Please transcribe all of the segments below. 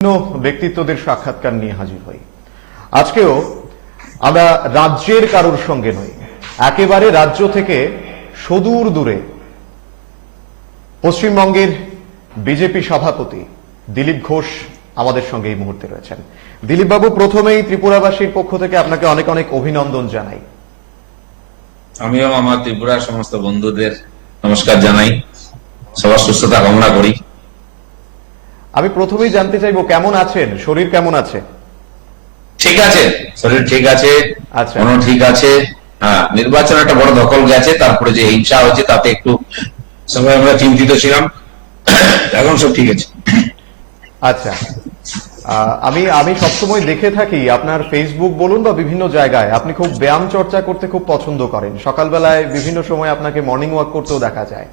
ব্যক্তিত্বদের সাক্ষাৎকার নিয়ে হাজির হই। আজকেও আমরা রাজ্যের কারোর সঙ্গে নই, একেবারে রাজ্য থেকে সুদূর দূরে পশ্চিমবঙ্গের বিজেপি সভাপতি দিলীপ ঘোষ আমাদের সঙ্গে এই মুহূর্তে রয়েছেন। দিলীপ বাবু, প্রথমেই ত্রিপুরাবাসীর পক্ষ থেকে আপনাকে অনেক অনেক অভিনন্দন জানাই। আমিও আমার ত্রিপুরার সমস্ত বন্ধুদের নমস্কার জানাই, সবার সুস্থতা কামনা করি। আমি প্রথমেই জানতে চাইবো, কেমন আছেন? শরীর কেমন আছে? ঠিক আছে, শরীর ঠিক আছে, আচ্ছা, মনও ঠিক আছে। হ্যাঁ, নির্বাচন একটা বড় দখল গেছে, তারপরে যে হিংসা হয়েছে তাতে একটু সবাই আমরা চিন্তিত ছিলাম, এখন সব ঠিক আছে। আচ্ছা। আমি সবসময় দেখে থাকি আপনার ফেসবুক বলুন বা বিভিন্ন জায়গায় আপনি খুব ব্যায়াম চর্চা করতে খুব পছন্দ করেন। সকালবেলায় বিভিন্ন সময় আপনাকে মর্নিং ওয়াক করতেও দেখা যায়।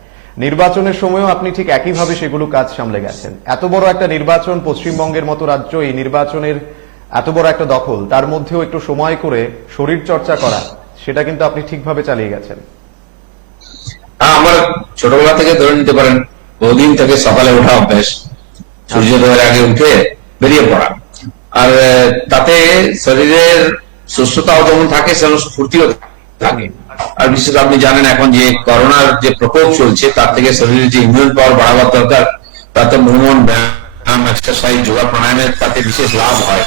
নির্বাচনের সময়ও আপনি ঠিক একইভাবে সেগুলো কাজ সামলে গেছেন। এত বড় একটা নির্বাচন, পশ্চিমবঙ্গের মতো রাজ্য, এই নির্বাচনের এত বড় একটা দখল, তার মধ্যেও একটু সময় করে শরীর চর্চা করা, সেটা কিন্তু আপনি ঠিকভাবে চালিয়ে গেছেন। আমার ছোটবেলা থেকে ধরে নিতে পারেন, বহুদিন থেকে সকালে ওঠা অভ্যাস, সূর্যোদয়ের আগে উঠে বেরিয়ে পড়া, আর তাতে শরীরের সুস্থতাও যেমন থাকে সেমন স্ফূর্তিও থাকে। আর বিশেষ আপনি জানেন এখন যে করোনার যে প্রকোপ চলছে, তার থেকে শরীরের যে ইমিউন পাওয়ার বাড়াবার দরকার, তাতে ভ্রমণ, ব্যায়াম, এক্সারসাইজ, যোগা, প্রাণায়ামের তাতে বিশেষ লাভ হয়।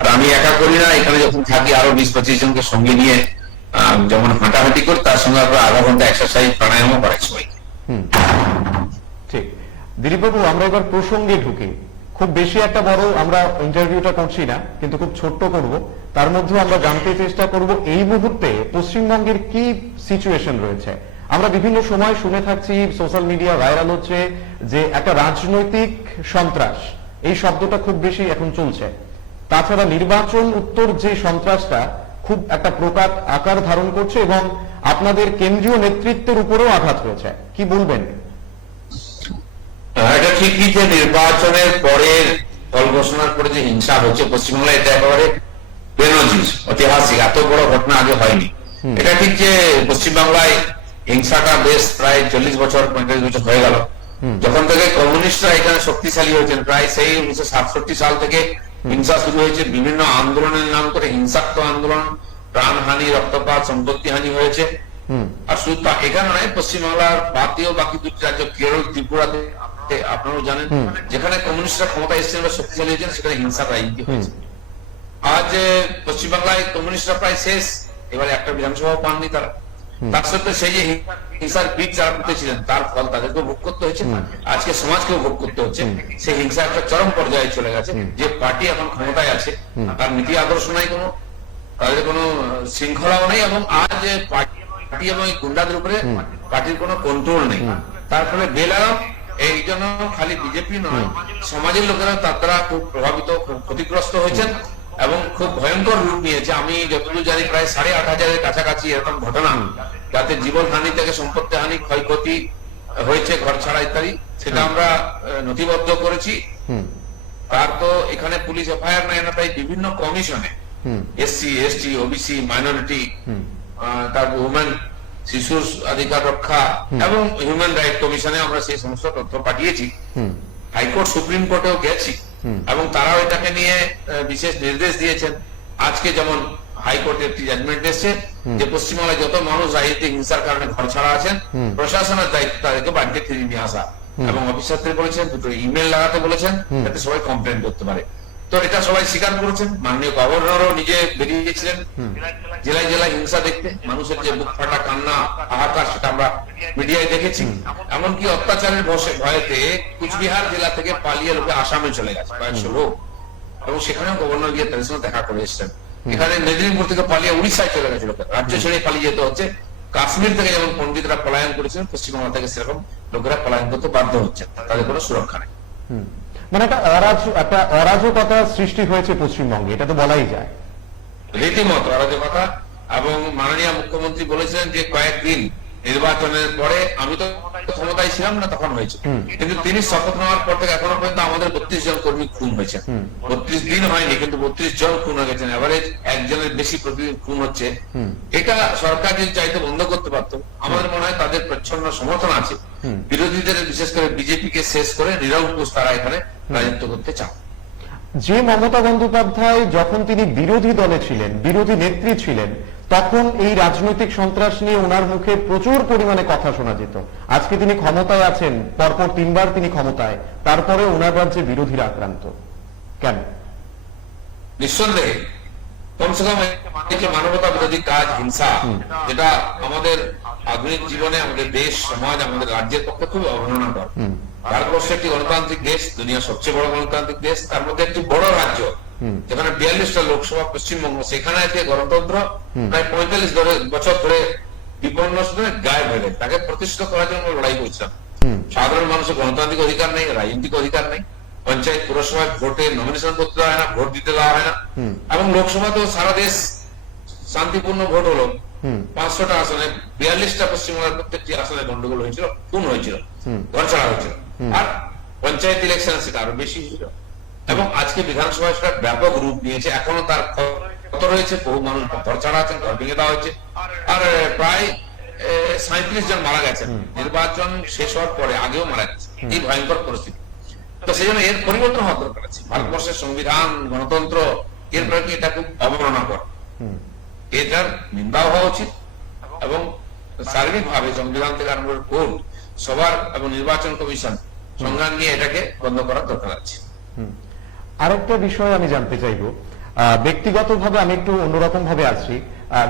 আর আমি একা করি না, এখানে যখন থাকি আরো 20-25 জনকে সঙ্গে নিয়ে যেমন হাঁটাহাঁটি করি, তার সঙ্গে আমরা আধা ঘন্টা এক্সারসাইজ, প্রাণায়ামও করাই সবাই। ঠিক। দিলীপ বাবু, আমরা এবার প্রসঙ্গে ঢুকি। খুব বেশি একটা বড় আমরা ইন্টারভিউটা করছি না, কিন্তু খুব ছোট্ট করব। তার মধ্যে আমরা জানতে চেষ্টা করব এই মুহূর্তে পশ্চিমবঙ্গের কি সিচুয়েশন রয়েছে। আমরা বিভিন্ন সময় শুনে থাকছি, সোশ্যাল মিডিয়া ভাইরাল হচ্ছে যে একটা রাজনৈতিক সন্ত্রাস, এই শব্দটা খুব বেশি এখন চলছে। তাছাড়া নির্বাচন উত্তর যে সন্ত্রাসটা খুব একটা প্রকার আকার ধারণ করছে এবং আপনাদের কেন্দ্রীয় নেতৃত্বের উপরেও আঘাত হয়েছে, কি বলবেন? এটা ঠিকই যে নির্বাচনের পরে, ফল ঘোষণার পরে যে হিংসা হচ্ছে পশ্চিমবাংলায়, এটা একেবারে বেনজির, ঐতিহাসিক, এত বড় ঘটনা আগে হয়নি। এটা ঠিক যে পশ্চিমবাংলায় হিংসাটা বেশ প্রায় 40-45 বছর হয়ে গেল, যখন থেকে কমিউনিস্টরা এখানে শক্তিশালী হয়েছেন। প্রায় সেই 1967 সাল থেকে হিংসা শুরু হয়েছে, বিভিন্ন আন্দোলনের নাম করে হিংসাত্মক আন্দোলন, প্রাণহানি, রক্তপাত, সম্পত্তি হানি হয়েছে। আর শুধু এখানে নয়, পশ্চিমবাংলার বাদেও বাকি দুটি রাজ্য, কেরল, ত্রিপুরাতে আপনারাও জানেন, যেখানে কমিউনিস্টরা ক্ষমতা এসেছেন বা শক্তিশালী হয়েছেন, সেখানে হিংসা রাজনীতি হয়েছে। আজ পশ্চিমবাংলায় কমিউনিস্টরা প্রায় শেষ, এবারে একটা বিধানসভাও পাননি তারা। তার সত্ত্বে সেই যে হিংসার বীজ যারা করতেছিলেন, তার ফল তাদেরকেও ভোগ করতে হচ্ছে, আজকে সমাজকেও ভোগ করতে হচ্ছে। সেই হিংসা একটা চরম পর্যায়ে চলে গেছে। যে পার্টি এখন ক্ষমতায় আছে, তার নীতি আদর্শ নাই, কোনো তাদের কোনো শৃঙ্খলাও নেই, এবং আজ পার্টি এবং গুন্ডাদের উপরে পার্টির কোনো কন্ট্রোল নেই। তার ফলে বেলারাম, এই জন্য খালি বিজেপি নয়, সমাজের লোকেরা তার দ্বারা খুব প্রভাবিত, খুব ক্ষতিগ্রস্ত হয়েছেন এবং খুব ভয়ঙ্কর রূপ নিয়েছে। আমি যতদূর জানি প্রায় 8,500-এর কাছাকাছি এরকম ঘটনা, যাতে জীবন হানি থেকে সম্পত্তি হানি, ক্ষয়ক্ষতি হয়েছে, ঘর ছাড়া ইত্যাদি, সেটা আমরা নথিবদ্ধ করেছি। তার তো এখানে পুলিশ এফআইআর নেয় না, তাই বিভিন্ন কমিশনে, এসসি, এসটি, ওবিসি, মাইনরিটি, তারপর উমেন, শিশুর অধিকার রক্ষা এবং হিউম্যান রাইট কমিশনে আমরা সেই সমস্ত তথ্য পাঠিয়েছি। হাইকোর্ট, সুপ্রিম কোর্টেও গেছি এবং তারাও এটাকে নিয়ে বিশেষ নির্দেশ দিয়েছেন। আজকে যেমন হাইকোর্টের একটি জাজমেন্ট এসেছে যে পশ্চিমবাংলায় যত মানুষ রাজনৈতিক হিংসার কারণে ঘর ছাড়া আছেন, প্রশাসনের দায়িত্ব তাদেরকে বাড়িতে ফিরিয়ে নিয়ে আসা, এবং অফিসারদের বলেছেন দুটো ইমেল লাগাতে বলেছেন, যাতে সবাই কমপ্লেন করতে পারে। তো এটা সবাই স্বীকার করেছেন। মাননীয় গভর্নরও নিজে বেরিয়েছিলেন জেলায় জেলায় হিংসা দেখতে, মানুষের যে বুক ফাটা কান্না, হাহাকার, সেটা আমরা মিডিয়ায় দেখেছি। এমনকি অত্যাচারের ভয়েতে কুচবিহার জেলা থেকে পালিয়ে লোকে আসামে চলে গেছে কয়েকশো লোক, এবং সেখানেও গভর্নর গিয়ে তাদের সঙ্গে দেখা করে এসেছেন। এখানে মেদিনীপুর থেকে পালিয়ে উড়িষ্যায় চলে গেছে লোকের, রাজ্য ছেড়ে পালিয়ে যেতে হচ্ছে। কাশ্মীর থেকে যেমন পন্ডিতরা পলায়ন করেছেন, পশ্চিমবঙ্গ থেকে সেরকম লোকেরা পলায়ন করতে বাধ্য হচ্ছে, তাদের কোনো সুরক্ষা নেই। মানে একটা অরাজকতা সৃষ্টি হয়েছে পশ্চিমবঙ্গে, এটা তো বলাই যায়, রীতিমতো অরাজকতা। এবং মাননীয় মুখ্যমন্ত্রী বলেছিলেন যে কয়েকদিন নির্বাচনের পরে, আমি তো ক্ষমতায় ছিলাম না তখন হয়েছে, কিন্তু তিনি শপথ নেওয়ার পর থেকে এখনো পর্যন্ত আমাদের 32 জন কর্মী খুন হয়েছে। 32 দিন হয়নি, কিন্তু 32 জন খুন হয়ে গেছেন, এভারেজ একজনের বেশি প্রতিদিন খুন হচ্ছে। এটা সরকার যদি চাইতে বন্ধ করতে পারত, আমাদের মনে হয় তাদের প্রচ্ছন্ন সমর্থন আছে। বিরোধীদের, বিশেষ করে বিজেপিকে শেষ করে নিরঙ্কুশ তারা এখানে রাজত্ব করতে চান। যে মমতা বন্দ্যোপাধ্যায় যখন তিনি বিরোধী দলে ছিলেন, বিরোধী নেত্রী ছিলেন, তখন এই রাজনৈতিক সন্ত্রাস নিয়ে ওনার মুখে প্রচুর পরিমাণে কথা শোনা যেত। আজকে তিনি ক্ষমতায় আছেন, পরপর 3বার তিনি ক্ষমতায়, তারপরে ওনার রাজ্যে বিরোধীরা আক্রান্ত কেন? নিঃসন্দেহে কমসে কম যে মানবতা বিরোধী কাজ, হিংসা, যেটা আমাদের আধুনিক জীবনে আমাদের দেশ, সমাজ, আমাদের রাজ্যের পক্ষে খুব অবমাননাকর। ভারতবর্ষ একটি গণতান্ত্রিক দেশ, দুনিয়ার সবচেয়ে বড় গণতান্ত্রিক দেশ, তার মধ্যে একটি বড় রাজ্য যেখানে 42টা লোকসভা, পশ্চিমবঙ্গ, সেখানে আজকে গণতন্ত্র প্রায় 45 বছর ধরে বিপন্ন গায়েব হয়ে গেছে। তাকে প্রতিষ্ঠিত করার জন্য লড়াই করছিলাম। সাধারণ মানুষের গণতান্ত্রিক অধিকার নেই, রাজনৈতিক অধিকার নেই, পঞ্চায়েত পুরসভায় ভোটে নমিনেশন করতে দেওয়া হয় না, ভোট দিতে দেওয়া হয় না, এবং লোকসভাতেও সারা দেশ শান্তিপূর্ণ ভোট হলো। 500টা আসনে 42টা পশ্চিমবঙ্গের প্রত্যেকটি আসনে গন্ডগোল হয়েছিল, খুন হয়েছিল, ঘর ছাড়া হয়েছিল, আর পঞ্চায়েত ইলেকশন সেটা আরো বেশি হয়েছিল। এবং আজকে বিধানসভায় সেটা ব্যাপক রূপ নিয়েছে। এখনো তার ক্ষত রয়েছে, বহু মানুষ ঘর ছাড়া আছেন, ঘর ভেঙে দেওয়া হয়েছে, আর প্রায় 37 জন মারা গেছেন নির্বাচন শেষ হওয়ার পরে, আগেও মারা গেছে। এই ভয়ঙ্কর পরিস্থিতি। তো সেই জন্য এর পরিবর্তন হওয়া দরকার আছে। ভারতবর্ষের সংবিধান, গণতন্ত্র, এর প্রতি এটা খুব অবমাননাকর, এটার নিন্দাও হওয়া উচিত, এবং সার্বিকভাবে সংবিধান থেকে আরম্ভ করে কোর্ট, সবার এবং নির্বাচন কমিশন সংজ্ঞান নিয়ে এটাকে বন্ধ করার দরকার আছে। আরেকটা বিষয় আমি জানতে চাইবো, ব্যক্তিগতভাবে আমি একটু অন্যরকম ভাবে আছি।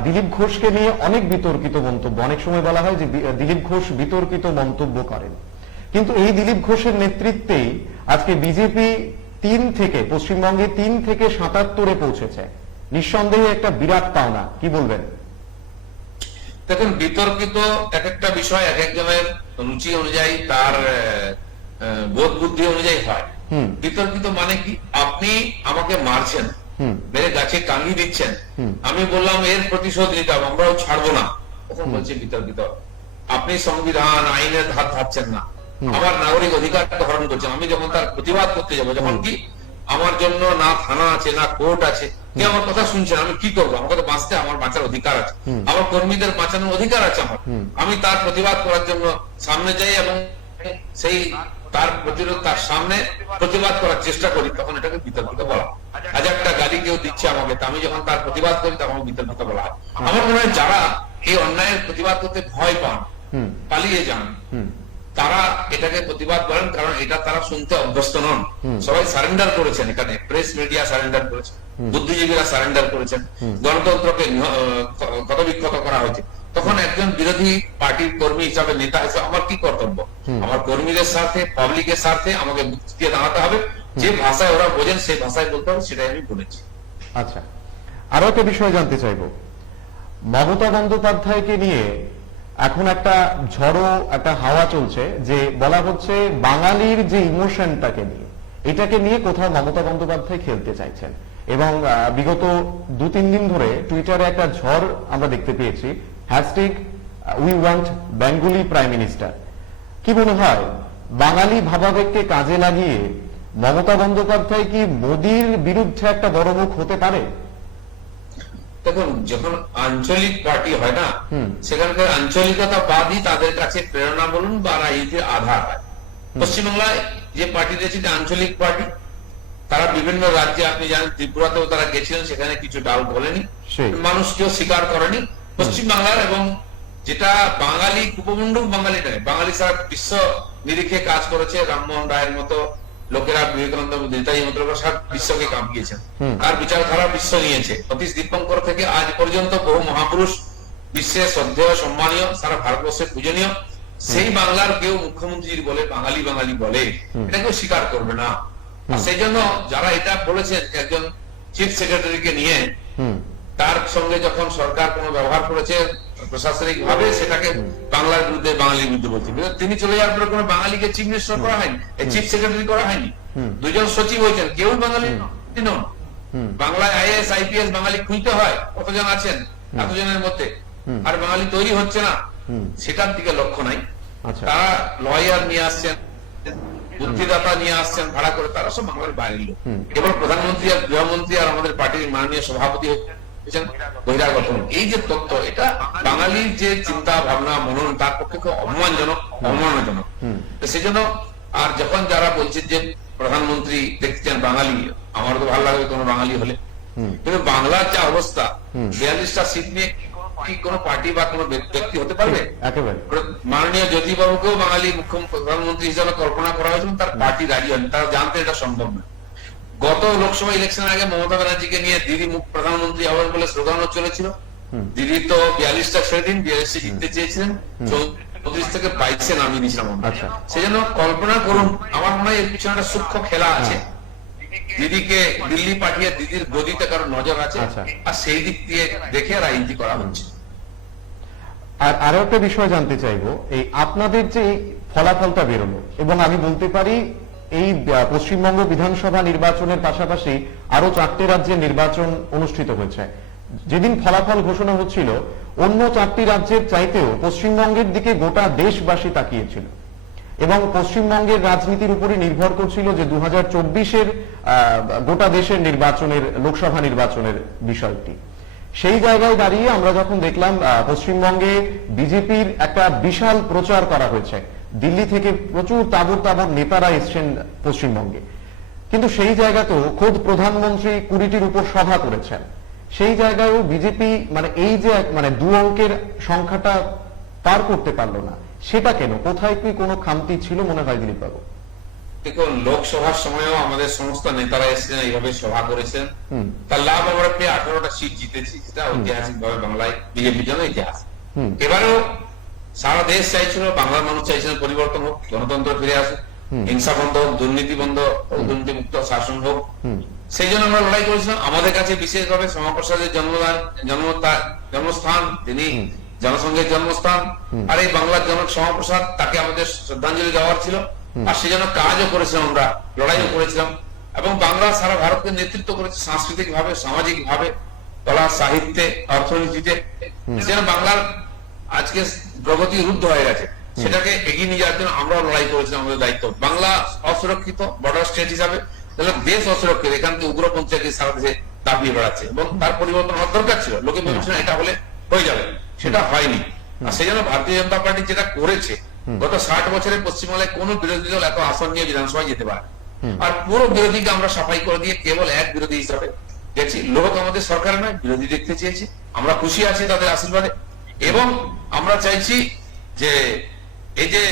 দিলীপ ঘোষকে নিয়ে অনেক বিতর্কিত মন্তব্য, অনেক সময় বলা হয় যে দিলীপ ঘোষ বিতর্কিত মন্তব্য করেন, কিন্তু এই দিলীপ ঘোষের নেতৃত্বেই আজকে বিজেপি পশ্চিমবঙ্গে 3 থেকে 77-এ পৌঁছেছে। নিঃসন্দেহে একটা বিরাট পাওনা, কি বলবেন? দেখুন, বিতর্কিত এক একটা বিষয় এক একজনের রুচি অনুযায়ী, তার বোধ বুদ্ধি অনুযায়ী হয়। বিতর্কিত মানে কি? আপনি আমাকে মারছেন, মেরে গাছে টাঙ্গিয়ে দিচ্ছেন, আমি বললাম এর প্রতিশোধ নিতে হবে, আমরাও ছাড়বো না, তখন বলছে বিতর্কিত। আপনি সংবিধান, আইনের ধার ধারছেন না, আমার নাগরিক অধিকারটা হরণ করছেন। আমি যখন তার প্রতিবাদ করতে যাবো, যখন কি আমার জন্য না থানা আছে, না কোর্ট আছে, কে আমার কথা শুনছেন, আমি কি করবো? আমাকে তো বাঁচতে, আমার বাঁচার অধিকার আছে, আমার কর্মীদের বাঁচানোর অধিকার আছে আমার। আমি তার প্রতিবাদ করার জন্য সামনে যাই এবং সেই তার প্রতিরোধ, তার সামনে প্রতিবাদ করার চেষ্টা করি, তখন এটাকে বিতর্কিত বলা। আজ একটা গালি কেউ দিচ্ছে আমাকে, আমি যখন তার প্রতিবাদ করি তখন বিতর্কিত বলা হয়। আমার মনে হয় যারা এই অন্যায়ের প্রতিবাদ করতে ভয় পান, পালিয়ে যান, তারা এটাকে প্রতিবাদ করেন, কারণ এটা তারা শুনতে অভ্যস্ত নন। সবাই সারেন্ডার করেছেন, এখানে প্রেস মিডিয়া সারেন্ডার করেছে, বুদ্ধিজীবীরা সারেন্ডার করেছেন, গণতন্ত্রকে ক্ষতবিক্ষত করা হয়েছে। তখন একজন বিরোধী পার্টির কর্মী হিসাবে, নেতা হিসাবে আমার কি কর্তব্য? আমার কর্মীদের সাথে, পাবলিকের সাথে আমাকে দিয়ে দাঁড়াতে হবে, যে ভাষায় ওরা বোঝেন সেই ভাষায় বলতে হবে, সেটাই আমি বলেছি। আচ্ছা, আরো একটা বিষয় জানতে চাইবো, মমতা বন্দ্যোপাধ্যায়কে নিয়ে এখন একটা ঝড়ো একটা হাওয়া চলছে, যে বলা হচ্ছে বাঙালির যে ইমোশনটাকে নিয়ে, এটাকে নিয়ে কোথাও মমতা বন্দ্যোপাধ্যায় খেলতে চাইছেন। এবং বিগত 2-3 দিন ধরে টুইটারে একটা ঝড় আমরা দেখতে পেয়েছি, #we want Bengali prime minister. কি মনে হয়, বাঙালি ভাবাবেগকে কাজে লাগিয়ে মমতা বন্দ্যোপাধ্যায় কি মোদির বিরুদ্ধে একটা বড় মুখ হতে পারে? দেখুন, যখন আঞ্চলিক পার্টি হয় না, সেখানকার আঞ্চলিকতা বাদই তাদের কাছে প্রেরণা বলুন বা রাজনীতির আধার হয়। পশ্চিমবাংলায় যে পার্টি রয়েছে আঞ্চলিক পার্টি, তারা বিভিন্ন রাজ্যে, আপনি জানেন ত্রিপুরাতেও তারা গেছিলেন, সেখানে কিছু ডাল বলেনি, মানুষ কেউ স্বীকার করেনি। পশ্চিমবাংলার এবং যেটা বাঙালি, উপমণ্ডল বাঙালি নয়, বাঙালি সারা বিশ্ব নিরিখে কাজ করেছে, রামমোহন রায়ের মতো লোকেরা, বিবেকানন্দ, নেতাজি মতো সারা বিশ্বকে কাঁপিয়েছেন, তার বিচারধারা বিশ্ব নিয়েছে। অতীশ দীপঙ্কর থেকে আজ পর্যন্ত বহু মহাপুরুষ বিশ্বের শ্রদ্ধেয়, সম্মানীয়, সারা ভারতবর্ষের পূজনীয়। সেই বাংলার কেউ মুখ্যমন্ত্রী বলে বাঙালি বাঙালি বলে, এটা কেউ স্বীকার করবে না। সেই জন্য যারা এটা বলেছেন, একজন চিফ সেক্রেটারিকে নিয়ে তার সঙ্গে যখন সরকার কোনো ব্যবহার করেছে প্রশাসনিক ভাবে, সেটাকে বাংলার বিরুদ্ধে, বাঙালির বিরুদ্ধে বলছে। তিনি চলে যাওয়ার পরে কোনো বাঙালিকে চিফ মিনিস্টার করা হয়নি, চিফ সেক্রেটারি করা হয়নি, 2জন সচিব হয়েছেন, কেউ বাঙালি নন। বাংলায় IAS IPS বাঙালি খুঁজতে হয়, কতজন আছেন এতজনের মধ্যে, আর বাঙালি তৈরি হচ্ছে না, সেটার দিকে লক্ষ্য নাই। তারা লয়ার নিয়ে আসছেন, বুদ্ধিদাতা নিয়ে আসছেন ভাড়া করে, তারা সব বাংলার বাইরের লোক। কেবল প্রধানমন্ত্রী আর গৃহমন্ত্রী আর আমাদের পার্টির মাননীয় সভাপতি বহিরাগত। এই যে তথ্য, এটা বাঙালির যে চিন্তা ভাবনা, মনন, তার পক্ষে খুব অপমানজনক, অবমাননাজনক। সেই জন্য, আর যখন যারা বলছেন যে প্রধানমন্ত্রী দেখছেন বাঙালি, আমার তো ভালো লাগবে কোনো বাঙালি হলে। কিন্তু বাংলার যা অবস্থা, 42টা সিট নিয়ে কি কোনো পার্টি বা কোনো ব্যক্তি হতে পারবে? একেবারে মাননীয় জ্যোতিবাবুকেও বাঙালি প্রধানমন্ত্রী হিসাবে কল্পনা করা হয়েছিল, তার পার্টি রাজি হয়নি, তারা জানতে এটা সম্ভব না। গত লোকসভা ইলেকশনের আগে মমতা ব্যানার্জিকে নিয়ে দিদি প্রধানমন্ত্রী হবেন বলে স্লোগানও চলেছিল। দিদি তো 42টা ছেড়ে দিন, 42 জিততে চেয়েছিলেন, 34 থেকে 22-এ নামিয়ে দিয়েছিলাম। আচ্ছা। সেই জন্য কল্পনা করুন, আমার মনে হয় এর পিছনে একটা সূক্ষ্ম খেলা আছে। দিদিকে দিল্লি পাঠিয়ে দিদির গদিতে কারো নজর আছে, আচ্ছা। আর সেই দিক দিয়ে দেখে রাজনীতি করা হচ্ছে। আর আরো একটা বিষয় জানতে চাইবো, এই আপনাদের যে এই ফলাফলটা বেরোলো, এবং আমি বলতে পারি এই পশ্চিমবঙ্গ বিধানসভা নির্বাচনের পাশাপাশি আরো 4টে রাজ্যের নির্বাচন অনুষ্ঠিত হয়েছে। যেদিন ফলাফল ঘোষণা হচ্ছিল, অন্য 4টি রাজ্যের চাইতেও পশ্চিমবঙ্গের দিকে গোটা দেশবাসী তাকিয়েছিল, এবং পশ্চিমবঙ্গের রাজনীতির উপরই নির্ভর করছিল যে 2024-এর গোটা দেশের নির্বাচনের, লোকসভা নির্বাচনের বিষয়টি। সেই জায়গায় দাঁড়িয়ে আমরা যখন দেখলাম পশ্চিমবঙ্গে বিজেপির একটা বিশাল প্রচার করা হয়েছে, দিল্লি থেকে প্রচুর তাবড় তাবড় নেতারা এসছেন পশ্চিমবঙ্গে, কিন্তু সেই জায়গাতেও খোদ প্রধানমন্ত্রী 20টির উপর সভা করেছেন। সেই জায়গায়ও বিজেপি মানে এই যে মানে 2 অঙ্কের সংখ্যাটা পার করতে পারলো না, সেটা কেন? কোথায় কি কোনো খামতি ছিল মনে হয় দিলীপ বাবু? দেখুন, লোকসভার সময়ও আমাদের সমস্ত নেতারা এসেছেন, এইভাবে সভা করেছেন, তার লাভ আমরা পেয়ে 18টা সিট জিতেছি, সেটা ঐতিহাসিক ভাবে বাংলায় বিজেপির জন্য ইতিহাস। এবারেও সারা দেশ চাইছিল, বাংলার মানুষ চাইছিলেন পরিবর্তন হোক, গণতন্ত্র ফিরে আসুক, হিংসা বন্ধ হোক, দুর্নীতি বন্ধ হোক, দুর্নীতিমুক্ত শাসন হোক। সেই জন্য আমরা লড়াই করেছিলাম। আমাদের কাছে বিশেষভাবে শ্যামাপ্রসাদের জন্মস্থান, তিনি জনসংঘের জন্মস্থান, আর এই বাংলার জনক শ্যামাপ্রসাদ, তাকে আমাদের শ্রদ্ধাঞ্জলি দেওয়ার ছিল, আর সেজন্য কাজও করেছিলাম, আমরা লড়াইও করেছিলাম, এবং বাংলা সারা ভারতকে নেতৃত্ব করেছে সাংস্কৃতিক ভাবে, সামাজিক ভাবে, কলা সাহিত্যে, অর্থনীতিতে। যেন বাংলার আজকে প্রগতি রুদ্ধ হয়ে গেছে, সেটাকে এগিয়ে নিয়ে যাওয়ার জন্য আমরাও লড়াই করেছিলাম। আমাদের দায়িত্ব, বাংলা অসুরক্ষিত বর্ডার স্টেট হিসাবে, তাহলে দেশ অসুরক্ষিত, এখান থেকে উগ্রপন্থীকে সারা দেশে দাবিয়ে বেড়াচ্ছে, এবং তার পরিবর্তন হওয়ার দরকার ছিল। লোকে ভেবেছিলেন এটা হলে হয়ে যাবে, সেটা হয়নি। আর সেই জন্য ভারতীয় জনতা পার্টি যেটা করেছে, গত 60 বছরে পশ্চিমবাংলায় কোন বিরোধী দল এত আসন নিয়ে বিধানসভায় যেতে পারে, আর পুরো বিরোধীকে আমরা সাফাই করে দিয়ে কেবল এক বিরোধী হিসাবে দেখছি। লোক আমাদের সরকার নয়, বিরোধী দেখতে চেয়েছি, আমরা খুশি আছি তাদের আশীর্বাদে, এবং আমরা চাইছি যে এই যে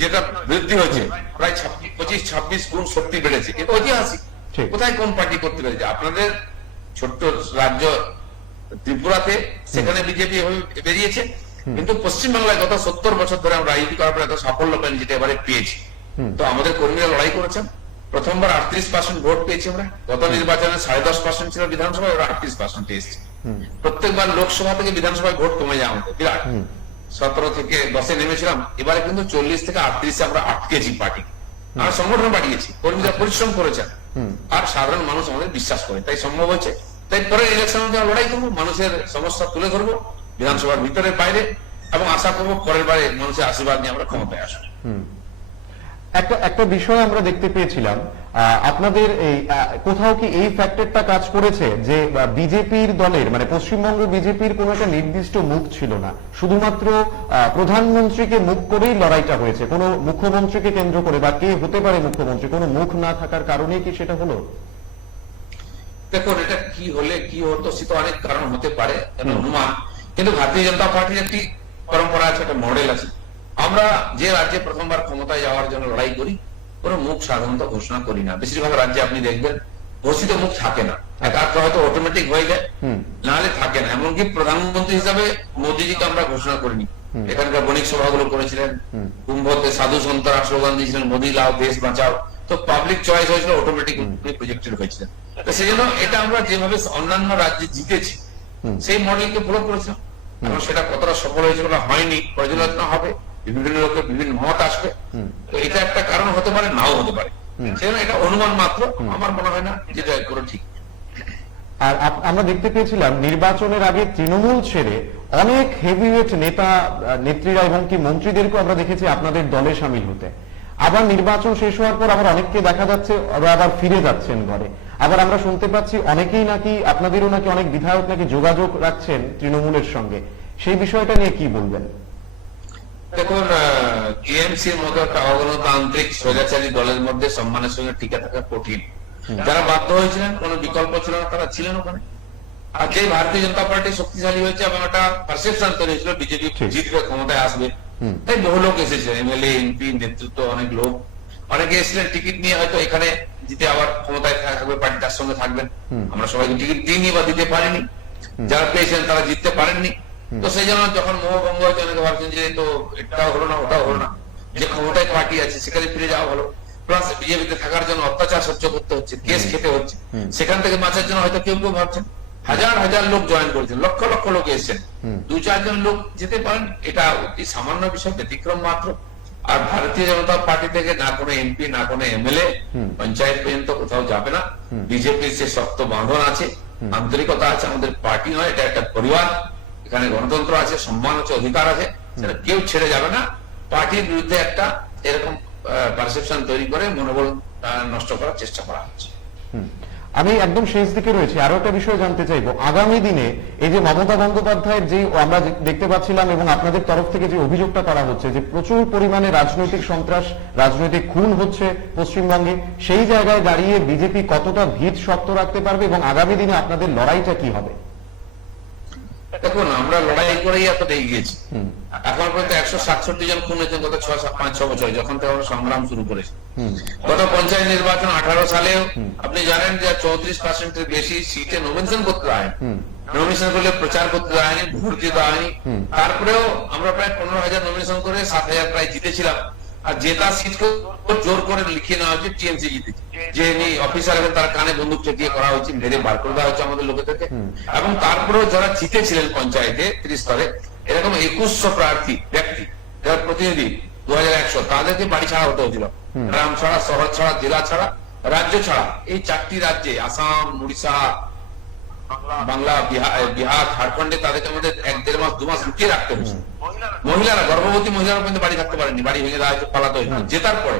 যেটা বৃদ্ধি হয়েছে, প্রায় 25-26 গুণ শক্তি বেড়েছে, এটা ঐতিহাসিক। কোথায় কোন পার্টি করতে পেরেছে? আপনাদের ছোট্ট রাজ্য ত্রিপুরাতে, সেখানে বিজেপি বেরিয়েছে, কিন্তু পশ্চিমবাংলায় গত 70 বছর ধরে আমরা রাজনীতি করার পর এত সাফল্য পাইনি যেটা এবারে পেয়েছি। তো আমাদের কর্মীরা লড়াই করেছেন, প্রথমবার 38% ভোট পেয়েছি আমরা। গত নির্বাচনে 10.5% ছিল বিধানসভায়, ওরা 38% এসেছে। প্রত্যেকবার লোকসভা থেকে বিধানসভায় ভোট কমে যায় আমাদের, বিরাট। 17 থেকে 10-এ নেমেছিলাম, এবারে কিন্তু 40 থেকে 38-এ আমরা আটকেছি পার্টি। আমরা সংগঠন পাঠিয়েছি, কর্মীরা পরিশ্রম করেছেন, আর সাধারণ মানুষ আমাদের বিশ্বাস করে, তাই সম্ভব হয়েছে। তাই পরের ইলেকশনে আমরা লড়াই করবো, মানুষের সমস্যা তুলে ধরবো বিধানসভার ভিতরে বাইরে, এবং আশা করবো পরের বারে মানুষের আশীর্বাদ নিয়ে আমরা ক্ষমতায় আসবো। একটা বিষয় আমরা দেখতে পেয়েছিলাম, আপনাদের এই কোথাও কি এই ফ্যাক্টরটা কাজ করেছে যে বিজেপির দলের মানে পশ্চিমবঙ্গ বিজেপির কোন একটা নির্দিষ্ট মুখ ছিল না, শুধুমাত্র প্রধানমন্ত্রীকে মুখ করেই লড়াইটা হয়েছে, কোন মুখ্যমন্ত্রীকে কেন্দ্র করে বা কে হতে পারে মুখ্যমন্ত্রী, কোনো মুখ না থাকার কারণে কি সেটা হলো? দেখুন, এটা কি হলে কি হতো সে তো অনেক কারণ হতে পারে, অনুমান। কিন্তু ভারতীয় জনতা পার্টির একটি পরম্পরা আছে, একটা মডেল আছে। আমরা যে রাজ্যে প্রথমবার ক্ষমতায় যাওয়ার জন্য লড়াই করি, কোন মুখ সাধারণত ঘোষণা করি না। বেশিরভাগ রাজ্যে আপনি দেখবেন ঘোষিত মুখ থাকে না, একাত্র হয়তো অটোমেটিক হয়ে যায়, নাহলে থাকে না। এমনকি প্রধানমন্ত্রী হিসাবে মোদীজিকে আমরা ঘোষণা করিনি। এখানকার বণিক সভাগুলো করেছিলেন, কুম্ভতে সাধু সন্তরা স্লোগান দিয়েছিলেন, মোদী লাও দেশ বাঁচাও, তো পাবলিক চয়েস হয়েছিল, অটোমেটিক প্রজেক্টেড হয়েছিলেন। তো সেই জন্য এটা আমরা যেভাবে অন্যান্য রাজ্যে জিতেছি, সেই মডেলকে ফলো করেছিলাম। এবং সেটা কতটা সফল হয়েছে বলে হয়নি, পর্যালোচনা হবে, বিভিন্ন লোকের বিভিন্ন মত আসবে, তো এটা একটা কারণ হতে পারে, নাও হতে পারে। সেজন্য এটা অনুমান মাত্র, আমার মনে হয় না যেটা পুরো ঠিক। আর আমরা দেখতে পেয়েছিলাম নির্বাচনের আগে তৃণমূল ছেড়ে অনেক হেভিওয়েট নেতা নেত্রীরা এবং কি মন্ত্রীদেরকে আমরা দেখেছি আপনাদের দলে সামিল হতে। আবার নির্বাচন শেষ হওয়ার পর আবার অনেককে দেখা যাচ্ছে আবার ফিরে যাচ্ছেন ঘরে। আবার আমরা শুনতে পাচ্ছি অনেকেই নাকি, আপনাদেরও নাকি অনেক বিধায়ক নাকি যোগাযোগ রাখছেন তৃণমূলের সঙ্গে, সেই বিষয়টা নিয়ে কি বলবেন? দেখুন, টিএমসির মতো একটা অগণতান্ত্রিক স্বৈরাচারী দলের মধ্যে সম্মানের সঙ্গে টিকে থাকা কঠিন। যারা বাধ্য হয়েছিলেন, কোনো বিকল্প ছিল না, তারা ছিলেন ওখানে। আর যে ভারতীয় জনতা পার্টি শক্তিশালী হয়েছে এবং একটা পারসেপশন তৈরি হয়েছিল বিজেপি জিতবে, ক্ষমতায় আসবে, তাই বহু লোক এসেছে, এমএলএ এমপি নেতৃত্ব, অনেক লোক, অনেকে এসেছিলেন টিকিট নিয়ে, হয়তো এখানে জিতে আবার ক্ষমতায় থাকবে, পার্টি তার সঙ্গে থাকবেন। আমরা সবাইকে টিকিট দিইনি বা দিতে পারিনি, যারা পেয়েছেন তারা জিততে পারেননি। তো সেই জন্য যখন মোহভঙ্গ হয়েছে, অনেকে ভাবছেন যে তো এটাও হলো না, ওটাও হলো না, যে ক্ষমতায় পার্টি আছে সেখানে ফিরে যাওয়া ভালো। প্লাস বিজেপিতে থাকার জন্য অত্যাচার সহ্য করতে হচ্ছে, কেস খেতে হচ্ছে, সেখান থেকে বাঁচার জন্য হয়তো কেউ কেউ ভাবছেন। হাজার হাজার লোক জয়েন করেছেন, লক্ষ লক্ষ লোক এসেছেন, 2-4 জন লোক যেতে পারেন, এটা অতি সামান্য বিষয়, ব্যতিক্রম মাত্র। আর ভারতীয় জনতা পার্টি থেকে না কোনো এমপি, না কোনো এমএলএ পঞ্চায়েত পর্যন্ত কোথাও যাবে না। বিজেপির সে শক্ত বাঁধন আছে, আন্তরিকতা আছে, আমাদের পার্টি নয়, এটা একটা পরিবার, এখানে গণতন্ত্র আছে, সম্মান আছে, অধিকার আছে, সেটা কেউ ছেড়ে যাবে না। পার্টির বিরুদ্ধে একটা এরকম পারসেপশন তৈরি করে মনোবল নষ্ট করার চেষ্টা করা হচ্ছে। আমি একদম শেষ দিকে রয়েছে, আরো একটা বিষয় জানতে চাইবো, আগামী দিনে এই যে মমতা বন্দ্যোপাধ্যায়ের যে আমরা দেখতে পাচ্ছিলাম এবং আপনাদের তরফ থেকে যে অভিযোগটা করা হচ্ছে যে প্রচুর পরিমাণে রাজনৈতিক সন্ত্রাস, রাজনৈতিক খুন হচ্ছে পশ্চিমবঙ্গে, সেই জায়গায় দাঁড়িয়ে বিজেপি কতটা ভিত শক্ত রাখতে পারবে এবং আগামী দিনে আপনাদের লড়াইটা কি হবে? দেখুন, আমরা লড়াই করেই এত এগিয়েছি। এখন পর্যন্ত 167 জন খুন হয়েছেন গত 5-6 বছর, যখন থেকে আমরা সংগ্রাম শুরু করেছি। গত পঞ্চায়েত নির্বাচন 18 সালেও আপনি জানেন যে 34%-এর বেশি সিটে নমিনেশন করতে হয়, নমিনেশন করলে প্রচার করতে হয়নি, ভোট দিতে হয়নি। তারপরেও আমরা প্রায় 15,000 নমিনেশন করে 7,000 প্রায় জিতেছিলাম। আর জেতা সিটকে জোর করে লিখিয়ে নেওয়া হচ্ছে টিএমসি জিতেছে, যে অফিসার এবং তার কানে বন্দুক চেটিয়ে করা হচ্ছে, মেরে বার করে দেওয়া হচ্ছে আমাদের লোকেদেরকে। এবং তারপরেও যারা জিতেছিলেন পঞ্চায়েতে ত্রিস্তরে, এরকম 2100 প্রার্থী ব্যক্তি, যারা প্রতিনিধি 2100, তাদেরকে বাড়ি ছাড়া হতে হয়েছিল, গ্রাম ছাড়া, শহর ছাড়া, জেলা ছাড়া, রাজ্য ছাড়া। এই 4টি রাজ্যে, আসাম, উড়িষ্যা, বাংলা, বিহার, ঝাড়খণ্ডে তাদেরকে আমাদের 1-1.5 মাস 2 মাস লুকিয়ে রাখতে হয়েছে। মহিলারা, গর্ভবতী মহিলারা কিন্তু বাড়ি থাকতে পারেনি, বাড়ি ভেঙে দেওয়া হয়েছে, পালাতে হয়েছে। জেতার পরে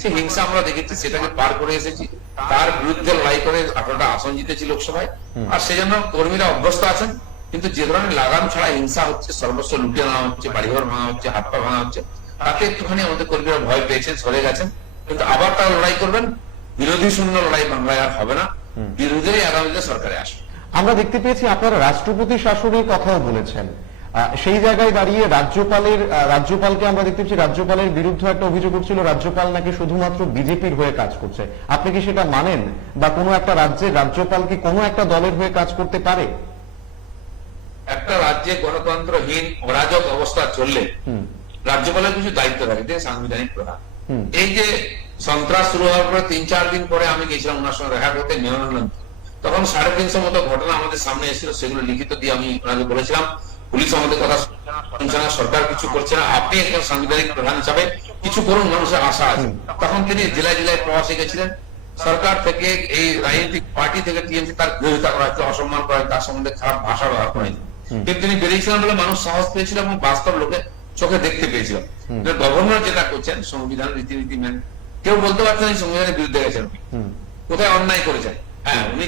সে হিংসা আমরা দেখেছি, সেটাকে পার করে এসেছি, তার বিরুদ্ধে লড়াই করে 18টা আসন জিতেছি লোকসভায়। আর সেজন্য কর্মীরা অভ্যস্ত আছেন। কিন্তু যে ধরনের লাগাম ছাড়া হিংসা হচ্ছে, সর্বস্ব লুটিয়ে নেওয়া হচ্ছে, বাড়িঘর ভাঙা হচ্ছে, হাত পা ভাঙা হচ্ছে, তাতে একটুখানি আমাদের কর্মীরা ভয় পেয়েছেন, সরে গেছেন। কিন্তু আবার তারা লড়াই করবেন, বিরোধী শূন্য লড়াই বাংলায় আর হবে না, বিরোধীরাই আগামীতে সরকারে আসবে। আমরা দেখতে পেয়েছি আপনারা রাষ্ট্রপতি শাসনের কথাও বলেছেন, সেই জায়গায় দাঁড়িয়ে রাজ্যপালকে আমরা দেখতে পেয়েছি, রাজ্যপালের বিরুদ্ধে একটা অভিযোগ উঠছিল, রাজ্যপাল নাকি শুধুমাত্র বিজেপির হয়ে কাজ করছে। আপনি কি সেটা মানেন, বা কোনো একটা রাজ্যের রাজ্যপাল কি কোনো একটা দলের হয়ে কাজ করতে পারে? একটা রাজ্যে গণতন্ত্রহীন অরাজক অবস্থা চললে রাজ্যপালের কিছু দায়িত্ব থাকে, তিনি সাংবিধানিক প্রধান। এই যে সন্ত্রাস শুরু হওয়ার পরে 3-4 দিন পরে আমি গেছিলাম ওনার সঙ্গে দেখা করতে মেয়রনন্দ, তখন 350 মতো ঘটনা আমাদের সামনে এসেছিল, সেগুলো লিখিত দিয়ে আমি ওনাকে বলেছিলাম, পুলিশ আমাদের কথা শুনছে না, সরকার কিছু করছে না, আপনি একজন সাংবিধানিক প্রধান হিসাবে কিছু করুন, মানুষের আশা আছে। তখন তিনি জেলায় জেলায় প্রবাসে গেছিলেন। সরকার থেকে, এই রাজনৈতিক পার্টি থেকে টিএমসি তার বিরোধিতা করা হয়েছে, অসম্মান করা হয়েছে, তার সম্বন্ধে খারাপ ভাষা ব্যবহার করা হয়েছে। কিন্তু তিনি বেরিয়েছিলেন বলে মানুষ সাহস পেয়েছিল এবং বাস্তব লোকে চোখে দেখতে পেয়েছিল। গভর্নর যেটা করছেন, সংবিধান রীতিনীতি মেনে, কেউ বলতে পারছেন এই সংবিধানের বিরুদ্ধে গেছেন, কোথায় অন্যায় করেছেন। হ্যাঁ, উনি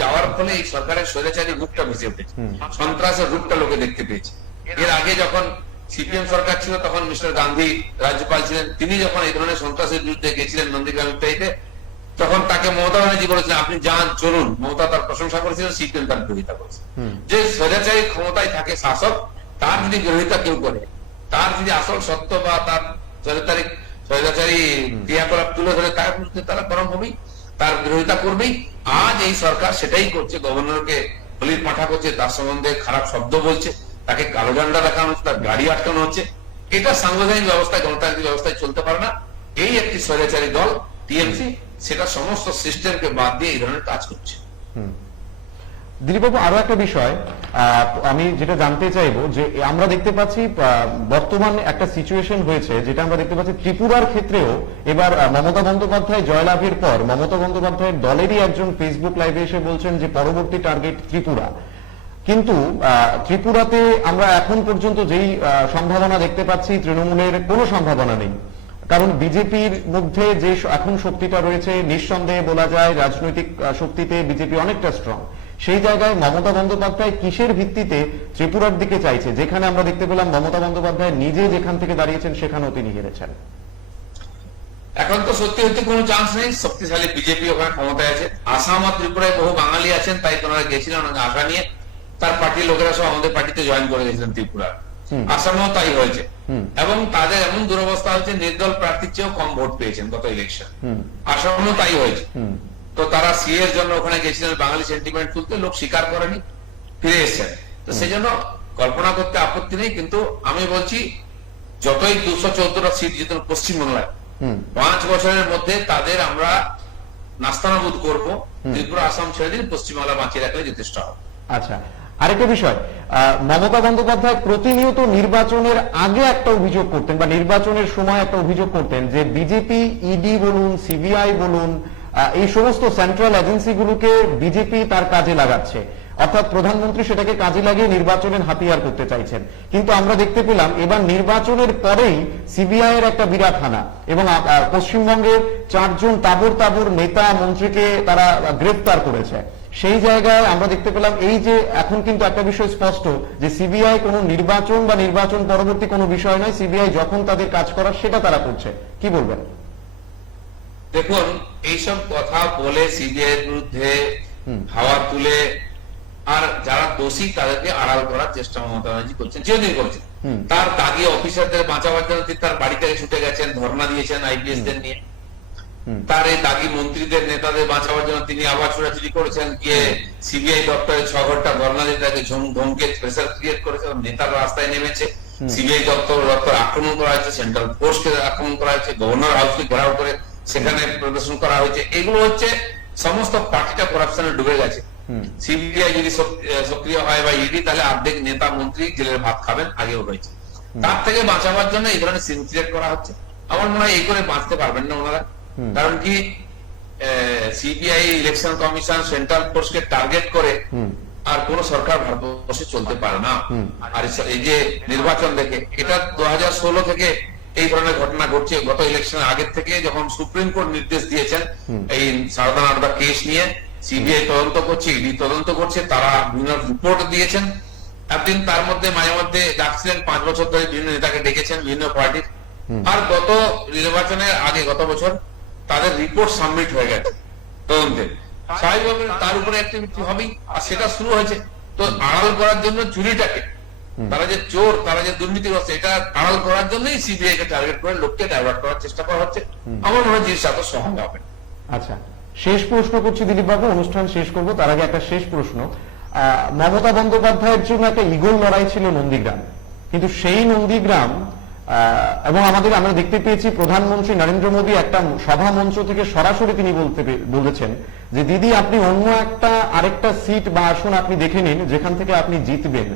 যাওয়ার ফলে এই সরকারের স্বৈরাচারী রূপটা ভেসে উঠেছে, সন্ত্রাসের রূপটা লোকে দেখতে পেয়েছে। এর আগে যখন সিপিএম সরকার ছিল, তখন মিস্টার গান্ধী রাজ্যপাল ছিলেন, তিনি যখন এই ধরনের সন্ত্রাসের বিরুদ্ধে গেছিলেন নন্দীগ্রাম ইত্যাদিতে, তখন তাকে মমতা ব্যানার্জি বলেছিলেন আপনি যান, চলুন। মমতা তার প্রশংসা করেছিলেন, সিপিএম তার বিরোধিতা করেছে। যে স্বৈরাচারী ক্ষমতায় থাকে শাসক, তার যদি বিরোধিতা কেউ করে, তার যদি আসল সত্য বা তার স্বৈরাচারী ক্রিয়াকলাপ তুলে ধরে, তার বিরুদ্ধে তারা গরম হবেই, তার বিরোধিতা করবেই। আজ এই সরকার সেটাই করছে, গভর্নরকে হলির পাঠা করছে, তার সম্বন্ধে খারাপ শব্দ বলছে, তাকে কালো ঝান্ডা দেখানো হচ্ছে, তার গাড়ি আটকানো হচ্ছে। এটা সাংবিধানিক ব্যবস্থায়, গণতান্ত্রিক ব্যবস্থায় চলতে পারে না। এই একটি স্বৈরাচারী দল টিএমসি, সেটা সমস্ত সিস্টেমকে বাদ দিয়ে এই ধরনের কাজ করছে। দিলীপবাবু, আরো একটা বিষয় আমি যেটা জানতে চাইবো, যে আমরা দেখতে পাচ্ছি বর্তমান একটা সিচুয়েশন হয়েছে, যেটা আমরা দেখতে পাচ্ছি ত্রিপুরার ক্ষেত্রেও এবার মমতা বন্দ্যোপাধ্যায় জয়লাভের পর মমতা বন্দ্যোপাধ্যায়ের দলেরই একজন ফেসবুক লাইভে এসে বলছেন যে পরবর্তী টার্গেট ত্রিপুরা। কিন্তু ত্রিপুরাতে আমরা এখন পর্যন্ত যেই সম্ভাবনা দেখতে পাচ্ছি, তৃণমূলের কোনো সম্ভাবনা নেই, কারণ বিজেপির মধ্যে যে এখন শক্তিটা রয়েছে, নিঃসন্দেহে বলা যায় রাজনৈতিক শক্তিতে বিজেপি অনেকটা স্ট্রং। সেই জায়গায় মমতা বন্দ্যোপাধ্যায় কিসের ভিত্তিতে ত্রিপুরার দিকে চাইছে, যেখানে আমরা দেখতে পেলাম মমতা বন্দ্যোপাধ্যায় নিজে যেখান থেকে দাঁড়িয়েছেন সেখানেও তিনি হেরেছেন? এখন তো সত্যি হতে কোনো চান্স নেই, শক্তিশালী বিজেপি ওখানে ক্ষমতায় আছে। আসাম আর ত্রিপুরায় বহু বাঙালি আছেন, তাই তোমরা গেছিলেন অনেক আশা নিয়ে, তার পার্টির লোকেরা সব আমাদের পার্টিতে জয়েন করে গেছিলেন ত্রিপুরা। আসামেও তাই হয়েছে, এবং তাদের এমন দুরবস্থা হচ্ছে নির্দল প্রার্থীর চেয়েও কম ভোট পেয়েছেন গত ইলেকশন। আসামেও তাই হয়েছে। তো তারা সিএ এর জন্য ওখানে গেছিলেন বাঙালি সেন্টিমেন্ট তুলতে, লোক স্বীকার করেনি, ফিরে এসেছেন। তো সেই জন্য কল্পনা করতে আপত্তি নেই, কিন্তু আমি বলছি যতই 214টা সিট জিতুন পশ্চিমবাংলায়, 5 বছরের মধ্যে তাদের আমরা নাস্তানাবুদ করবো। ত্রিপুরা আসাম ছেড়ে দিন, পশ্চিমবাংলা বাঁচিয়ে রাখলে যথেষ্ট হবে। আচ্ছা, আরেকটা বিষয়, মমতা বন্দ্যোপাধ্যায় প্রতিনিয়ত নির্বাচনের আগে একটা অভিযোগ করতেন বা নির্বাচনের সময় একটা অভিযোগ করতেন যে বিজেপি, ইডি বলুন, সিবিআই বলুন, এই সমস্ত সেন্ট্রাল এজেন্সিগুলোকে বিজেপি তার কাজে লাগাচ্ছে, অর্থাৎ প্রধানমন্ত্রী সেটাকে কাজে লাগিয়ে নির্বাচনের হাতিয়ার করতে চাইছেন। কিন্তু আমরা দেখতে পেলাম এবার নির্বাচনের পরেই সিবিআই এর একটা বিরাট হানা, এবং পশ্চিমবঙ্গের 4 জন তাবর তাবর নেতা মন্ত্রীকে তারা গ্রেফতার করেছে। সেই জায়গায় আমরা দেখতে পেলাম এই যে এখন কিন্তু একটা বিষয় স্পষ্ট যে সিবিআই কোনো নির্বাচন বা নির্বাচন পরবর্তী কোনো বিষয় নয়, সিবিআই যখন তাদের কাজ করার সেটা তারা করছে। কি বলবেন? দেখুন, এইসব কথা বলে সিবিআই এর বিরুদ্ধে হাওয়া তুলে আর যারা দোষী তাদেরকে আড়াল করার চেষ্টা মমতা ব্যানার্জি করছেন, চিরদিন করছেন। তার দাগি অফিসারদের বাঁচাবার জন্য তিনি তার বাড়ি থেকে ছুটে গেছেন, ধর্ণা দিয়েছেন আইপিএস দের নিয়ে। তার এই দাগি মন্ত্রীদের নেতাদের বাঁচাবার জন্য তিনি আবার ছোড়াছুড়ি করেছেন, গিয়ে সিবিআই দপ্তরে 6 ঘন্টা ধর্ণা দিয়ে তাকে ধমকে প্রেসার ক্রিয়েট করেছেন। নেতার রাস্তায় নেমেছে, সিবিআই দপ্তর আক্রমণ করা হয়েছে, সেন্ট্রাল ফোর্সকে আক্রমণ করা হয়েছে, গভর্নর হাউসকে ঘেরাও করে সেখানে প্রদর্শন করা হয়েছে। এগুলো হচ্ছে সমস্ত পার্টিটা করাপশনে ডুবে গেছে। সিবিআই যদি সক্রিয় হয় বা ইডি, তাহলে অর্ধেক নেতা মন্ত্রী জেলের ভাত খাবেন, আগেও হয়েছে। তার থেকে বাঁচাবার জন্য এই ধরনের সিন ক্রিয়েট করা হচ্ছে। আমার মনে হয় এই করে বাঁচতে পারবেন না ওনারা, কারণ কি সিবিআই, ইলেকশন কমিশন, সেন্ট্রাল ফোর্সকে টার্গেট করে আর কোন সরকার ভারতবর্ষে চলতে পারে না। আর এই যে নির্বাচন দেখে, এটা 2016 থেকে এই ধরনের ঘটনা ঘটছে। গত ইলেকশনের আগের থেকে যখন সুপ্রিম কোর্ট নির্দেশ দিয়েছেন এই সারদা নারদা কেস নিয়ে, সিবিআই তদন্ত করছে, ইডি তদন্ত করছে, তারা বিভিন্ন রিপোর্ট দিয়েছেন। একদিন তার মধ্যে মাঝে মধ্যে ডাকছিলেন, 5 বছর ধরে বিভিন্ন নেতাকে ডেকেছেন বিভিন্ন পার্টির। আর গত নির্বাচনের আগে গত বছর তাদের রিপোর্ট সাবমিট হয়ে গেছে তদন্তে, স্বাভাবিকভাবে তার উপরে অ্যাক্টিভিটি হবেই। আর সেটা শুরু হয়েছে। তো আড়াল করার জন্য চুরিটাকে, তারা যে চোর, তারা যে দুর্নীতিগ্রস্ত, এটা আড়াল করার জন্যই সিবিআই কে টার্গেট করে লোককে ডাইভার্ট করার চেষ্টা করা হচ্ছে। আমার মনে হয় জিনিসটা এত সহজ হবে। আচ্ছা, শেষ প্রশ্ন করছি দিলীপ বাবু, অনুষ্ঠান শেষ করব, তার আগে একটা শেষ প্রশ্ন। মমতা বন্দ্যোপাধ্যায়ের জন্য একটা ইগল লড়াই ছিল নন্দীগ্রাম, কিন্তু সেই নন্দীগ্রাম এবং আমরা দেখতে পেয়েছি প্রধানমন্ত্রী নরেন্দ্র মোদী একটা সভা মঞ্চ থেকে সরাসরি তিনি বলেছেন যে দিদি আপনি অন্য আরেকটা সিট বা আসন আপনি দেখে নিন যেখান থেকে আপনি জিতবেন,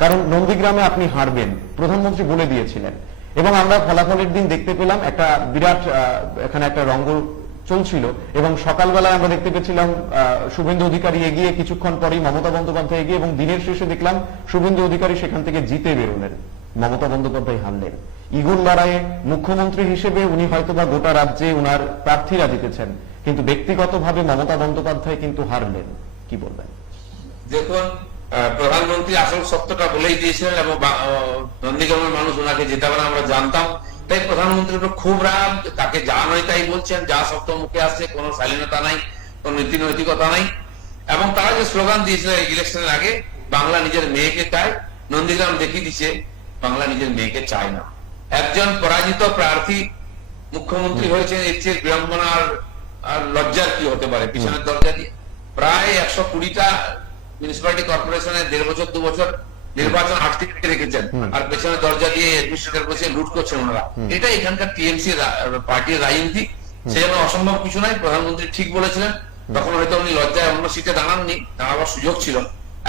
কারণ নন্দীগ্রামে আপনি হারবেন, প্রধানমন্ত্রী বলে দিয়েছিলেন। এবং আমরা ফলাফলের দিন দেখতে পেলাম একটা বিরাট এখানে একটা রঙ্গ চলছিল, এবং সকালবেলায় আমরা দেখতে পেয়েছিলাম শুভেন্দু অধিকারী এগিয়ে, কিছুক্ষণ পরেই মমতা বন্দ্যোপাধ্যায় এগিয়ে, এবং দিনের শেষে দেখলাম শুভেন্দু অধিকারী সেখান থেকে জিতে বেরোলেন, মমতা বন্দ্যোপাধ্যায় হারলেন। ইগল লড়াইয়ে মুখ্যমন্ত্রী হিসেবে উনি হয়তোবা গোটা রাজ্যে উনার প্রার্থীরা জিতেছেন, কিন্তু ব্যক্তিগতভাবে মমতা বন্দ্যোপাধ্যায় কিন্তু হারলেন। কি বলবেন? দেখুন, প্রধানমন্ত্রী আসল সত্যটা বলেই দিয়েছিলেন, এবং নন্দীগ্রামের মানুষ ওনাকে জেতাবেন আমরা জানতাম। তাই প্রধানমন্ত্রীর উপর খুব রাগ, তাকে যা নয় তাই বলছেন, যা শব্দ মুখে আসছে, কোনো শালীনতা নাই, কোন নীতি নৈতিকতা নাই। এবং তারা যে স্লোগান দিয়েছিল ইলেকশনের আগে, বাংলা নিজের মেয়েকে চায়, নন্দীগ্রাম দেখিয়ে দিচ্ছে বাংলা নিজের মেয়েকে চায় না। একজন পরাজিত প্রার্থী মুখ্যমন্ত্রী হয়েছেন, এর চেয়ে বিড়ম্বনা আর লজ্জার কি হতে পারে? পিছনের দরজা দিয়ে প্রায় 120টা মিউনিসিপালিটি কর্পোরেশনের 1.5 বছর 2 বছর নির্বাচন আটকে রেখেছেন, আর পেছনের দরজা দিয়ে অ্যাডমিনিস্ট্রেটর বসে লুট করছেন ওনারা। এটা এখানকার টিএমসি পার্টির রাজনীতি, সেজন্য অসম্ভব কিছু নাই। প্রধানমন্ত্রী ঠিক বলেছিলেন, তখন হয়তো উনি লজ্জায় অন্য সিটে দাঁড়াননি, দাঁড়াবার সুযোগ ছিল।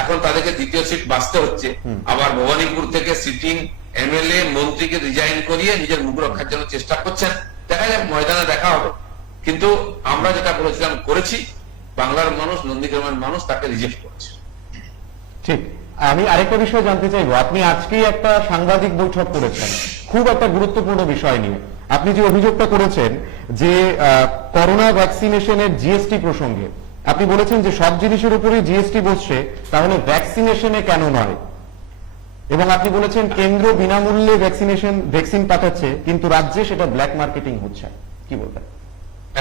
এখন তাদেরকে দ্বিতীয় সিট বাঁচতে হচ্ছে। আবার ভবানীপুর থেকে সিটিং এমএলএ মন্ত্রীকে রিজাইন করিয়ে নিজের মুখ রক্ষার জন্য চেষ্টা করছেন। দেখা যাক, ময়দানে দেখা হবে। কিন্তু আমরা যেটা বলেছিলাম করেছি, বাংলার মানুষ, নন্দীগ্রামের মানুষ তাকে রিজেক্ট করেছে। ঠিক। আমি আরেকটা বিষয় জানতে চাইবো, আপনি আজকেই একটা সাংবাদিক বৈঠক করেছেন খুব একটা গুরুত্বপূর্ণ বিষয় নিয়ে। আপনি যে অভিযোগটা করেছেন যে করোনা ভ্যাকসিনেশনের জিএসটি প্রসঙ্গে, আপনি বলেছেন যে সব জিনিসের উপরেই জিএসটি বসছে, তাহলে ভ্যাকসিনেশনে কেন নয়? এবং আপনি বলেছেন কেন্দ্র বিনামূল্যে ভ্যাকসিন পাঠাচ্ছে, কিন্তু রাজ্যে সেটা ব্ল্যাক মার্কেটিং হচ্ছে। কি বলবেন?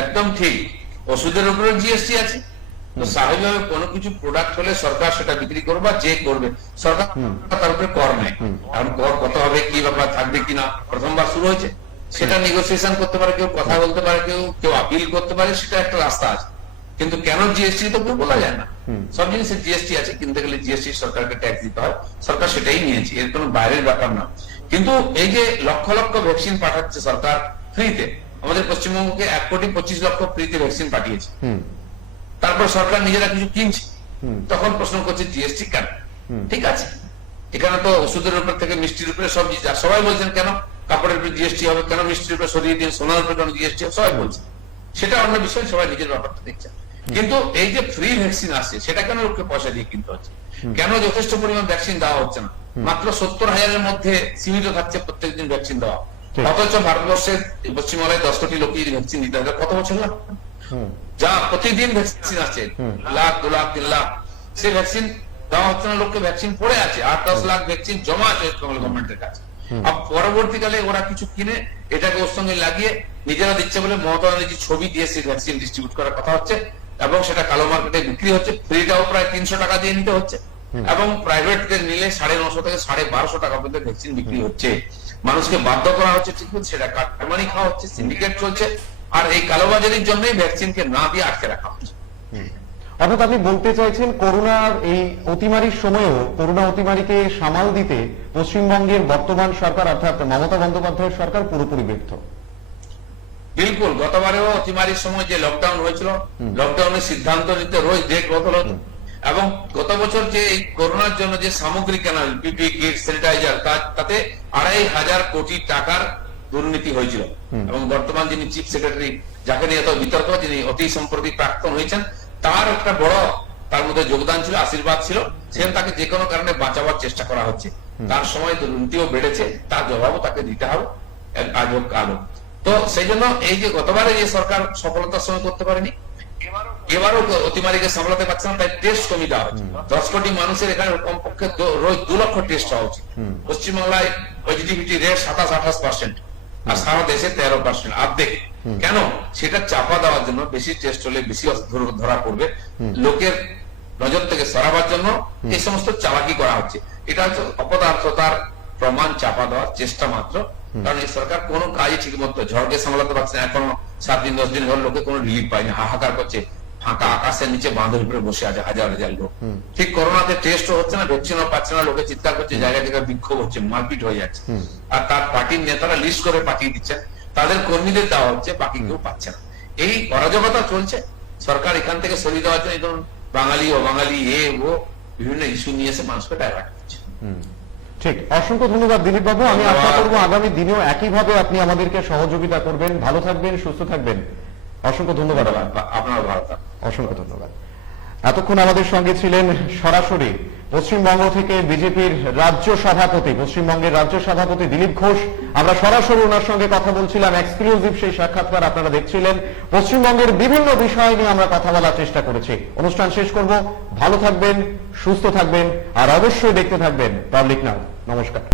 একদম ঠিক, ওষুধের উপরে জিএসটি আছে, তো স্বাভাবিকভাবে কোনো কিছু প্রোডাক্ট হলে সরকার সেটা বিক্রি করবে বা যে করবে সরকার তার উপরে কর নেয়। কারণ কর কত হবে, কি ব্যাপার থাকবে কিনা, প্রথমবার শুরু হয়েছে, সেটা নেগোসিয়েশন করতে পারে কেউ, কথা বলতে পারে কেউ আপিল করতে পারে, সেটা একটা রাস্তা আছে। কিন্তু কেন জিএসটি তো কেউ বলা যায় না। সব জিনিসের জিএসটি আছে, কিনতে গেলে জিএসটি সরকারকে ট্যাক্স দিতে হয়, সরকার সেটাই নিয়েছে, এর কোনো বাইরের ব্যাপার না। কিন্তু এই যে লক্ষ লক্ষ ভ্যাকসিন পাঠাচ্ছে সরকার ফ্রিতে, আমাদের পশ্চিমবঙ্গকে 1,25,00,000 ফ্রিতে ভ্যাকসিন পাঠিয়েছে, তারপর সরকার নিজেরা কিছু কিনছে, তখন প্রশ্ন করছে জিএসটি কেন? ঠিক আছে, এখানে তো ওষুধের উপর থেকে মিষ্টির উপরে সব সবাই বলছেন কেন কাপড়ের উপরে জিএসটি হবে, কেন মিষ্টির উপরে সরিয়ে দিন, সোনার উপরে কেন জিএসটি হবে, সবাই বলছে, সেটা অন্য বিষয়, সবাই নিজের ব্যাপারটা দেখছেন। কিন্তু এই যে ফ্রি ভ্যাকসিন আসছে, সেটা কেন লোককে পয়সা দিয়ে কিনতে হচ্ছে? কেন যথেষ্ট পরিমাণ ভ্যাকসিন দেওয়া হচ্ছে না? মাত্র 70,000-এর মধ্যে সীমিত থাকছে প্রত্যেকদিন ভ্যাকসিন দেওয়া, অথচ ভারতবর্ষের পশ্চিমবাংলায় 10 কোটি লোক ভ্যাকসিন দিতে হবে, কত বছর লাগবে? যা প্রতিদিন ভ্যাকসিন আছে, লাখ 2 লাখ 3 লাখ, সেই ভ্যাকসিন দেওয়া হচ্ছে না, লোককে ভ্যাকসিন পড়ে আছে, 8-10 লাখ ভ্যাকসিন জমা আছে ওয়েস্ট বেঙ্গল গভর্নমেন্টের কাছে। আর পরবর্তীকালে ওরা কিছু কিনে এটাকে ওর সঙ্গে লাগিয়ে নিজেরা দিচ্ছে বলে মমতা ব্যানার্জি ছবি দিয়ে সেই ভ্যাকসিন ডিস্ট্রিবিউট করার কথা হচ্ছে, এবং সেটা কালো মার্কেটে বিক্রি হচ্ছে, ফ্রিটাও প্রায় 300 টাকা দিয়ে নিতে হচ্ছে, এবং প্রাইভেটদের নিলে 950 থেকে 1250 টাকা পর্যন্ত ভ্যাকসিন বিক্রি হচ্ছে। মানুষকে বাধ্য করা হচ্ছে, ঠিক আছে, সেটা কাটমানি খাওয়া হচ্ছে, সিন্ডিকেট চলছে, আর এই কালোবাজারির জন্যই ভ্যাকসিনকে না দিয়ে আটকে রাখা হচ্ছে। অর্থাৎ আপনি বলতে চাইছেন করোনার এই অতিমারির সময়েও করোনা অতিমারিকে সামাল দিতে পশ্চিমবঙ্গের বর্তমান সরকার অর্থাৎ মমতা বন্দ্যোপাধ্যায়ের সরকার পুরোপুরি ব্যর্থ। বিলকুল, গতবারেও অতিমারির সময় যে লকডাউন হয়েছিল, লকডাউনের সিদ্ধান্ত নিতে রোজ ডেট বদল হতো, এবং গত বছর যে এই করোনার জন্য যে সামগ্রী কেনা, পিপি কিট, স্যানিটাইজার, তাতে 2,500 কোটি টাকার দুর্নীতি হয়েছিল। এবং বর্তমান যিনি চিফ সেক্রেটারি, যাকে নিয়ে এত বিতর্ক, যিনি অতি সম্প্রতি প্রাক্তন হয়েছেন, তার একটা বড় তার মধ্যে যোগদান ছিল, আশীর্বাদ ছিল, সেখানে তাকে যে কোনো কারণে বাঁচাবার চেষ্টা করা হচ্ছে। তার সময় দুর্নীতিও বেড়েছে, তার জবাবও তাকে দিতে হবে, আজ হোক কাল হোক। তো সেই জন্য এই যে গতবারে যে সরকার সফলতার সঙ্গে করতে পারেনি, এবারও অতিমারিকে সামলাতে পারছে না, তাই টেস্ট কমিয়ে দেওয়া হচ্ছে। 10 কোটি মানুষের এখানে কমপক্ষে রোজ 2 লক্ষ টেস্ট হওয়া উচিত। পশ্চিমবাংলায় পজিটিভিটি রেট 27-28%, আর সারা দেশে 13%, অর্ধেক। কেন? সেটা চাপা দেওয়ার জন্য, বেশি টেস্ট হলে বেশি ধরা পড়বে, লোকের নজর থেকে সরাবার জন্য এই সমস্ত চালাকি করা হচ্ছে। এটা হচ্ছে অপদার্থতার প্রমাণ, চাপা দেওয়ার চেষ্টা মাত্র। কারণ এই সরকার কোনো কাজই ঠিক মতো, ঝড়কে সামলাতে পারছে না, এখনো 7 দিন 10 দিন হল লোকে কোনো রিলিফ পায়নি, হাহাকার করছে, ফাঁকা আকাশের নিচে বাঁধের উপরে বসে আছে হাজার হাজার লোক। ঠিক করোনাতে টেস্টও হচ্ছে না, ভ্যাকসিনও পাচ্ছে না, লোকে চিৎকার করছে, জায়গা জায়গায় বিক্ষোভ হচ্ছে, মারপিট হয়ে যাচ্ছে, আর তার পার্টির নেতারা লিস্ট করে পাঠিয়ে দিচ্ছে, তাদের কর্মীদের দেওয়া হচ্ছে, বাকি কেউ পাচ্ছে না। এই অরাজকতা চলছে। সরকার এখান থেকে সরিয়ে দেওয়ার জন্য ধরুন বাঙালি অবাঙালি ও বিভিন্ন ইস্যু নিয়ে এসে মানুষকে ডাইভার্ট করছে। ঠিক, অসংখ্য ধন্যবাদ দিলীপ বাবু। আমি আশা করবো আগামী দিনেও একইভাবে আপনি আমাদেরকে সহযোগিতা করবেন। ভালো থাকবেন, সুস্থ থাকবেন। অসংখ্য ধন্যবাদ। আপনার ভালো থাকবেন। অসংখ্য ধন্যবাদ। এতক্ষণ আমাদের সঙ্গে ছিলেন সরাসরি পশ্চিমবঙ্গ থেকে বিজেপির রাজ্য সভাপতি, পশ্চিমবঙ্গের রাজ্য সভাপতি দিলীপ ঘোষ। আমরা সরাসরি ওনার সঙ্গে কথা বলছিলাম, এক্সক্লুসিভ সেই সাক্ষাৎকার আপনারা দেখছিলেন। পশ্চিমবঙ্গের বিভিন্ন বিষয় নিয়ে আমরা কথা বলার চেষ্টা করেছি। অনুষ্ঠান শেষ করব। ভালো থাকবেন, সুস্থ থাকবেন, আর অবশ্যই দেখতে থাকবেন পাবলিক নাও। নমস্কার।